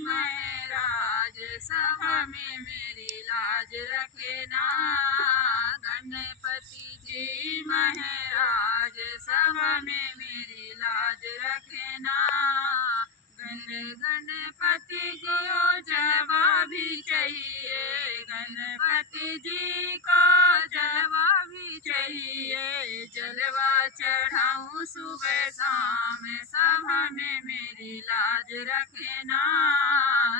महाराज सभा में मेरी लाज रखना। गणपति जी महाराज सभा में मेरी लाज रखना। गणपति को जलवा भी चाहिए, गणपति जी को जलवा भी चाहिए। जलवा चढ़ाऊं सुबह शाम सभा में मेरी लाज रखना।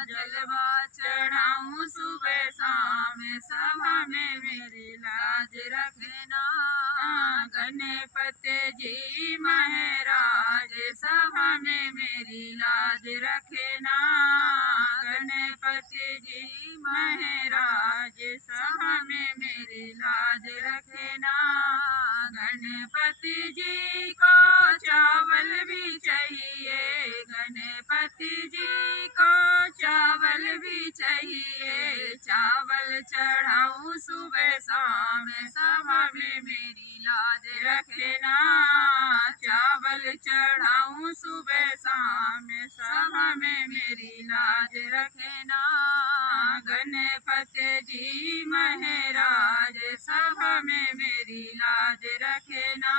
जलवा चढ़ाऊं सुबह शाम सभा में मेरी लाज रखना। गणपति जी महाराज सभा में मेरी लाज रखना। गणपति जी महाराज सभा में मेरी लाज रखना। गणपति जी को चावल भी चाहिए, गणपति जी को चावल भी चाहिए। चावल चढ़ाऊं सुबह शाम सभा में मेरी लाज रखना। चावल चढ़ाऊं सुबह शाम सभा में मेरी लाज रखना। गणपति जी महाराज सभा में मेरी लाज रखना।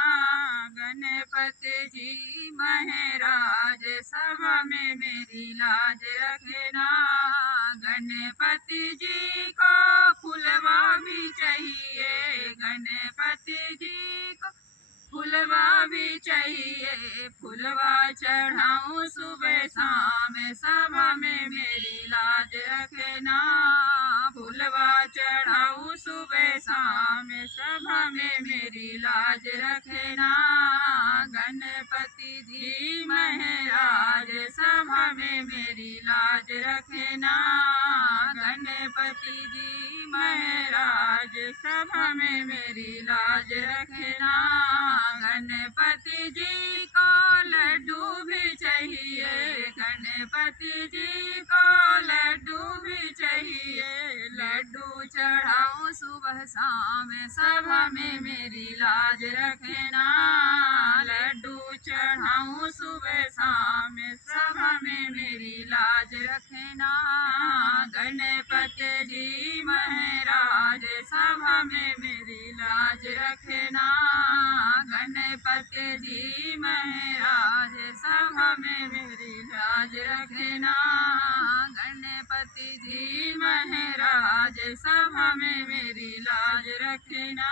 गणपति जी महाराज सभा में मेरी लाज रखना। गणपति जी को फुलवा भी चाहिए, गणपति जी को फुलवा भी चाहिए। फुलवा चढ़ाऊं सुबह शाम सभा में मेरी लाज रखना। फुलवा चढ़ाऊं सुबह शाम सभा में मेरी लाज रखना। गणपति जी महाराज सभा में मेरी लाज रखना। गणपति जी महाराज सभा में मेरी लाज रखना। गणपति जी को लड्डू भी चाहिए, गणपति जी को लड्डू भी चाहिए। लड्डू चढ़ाऊं सुबह शाम सभा में मेरी लाज रखना। लड्डू चढ़ाऊं सुबह शाम सभा में मेरी लाज रखना। गणपति जी महाराज सभा में मेरी लाज रखना। गणपति जी महाराज सभा में मेरी लाज रखना। गणपति जी महाराज सभा में मेरी लाज रखना।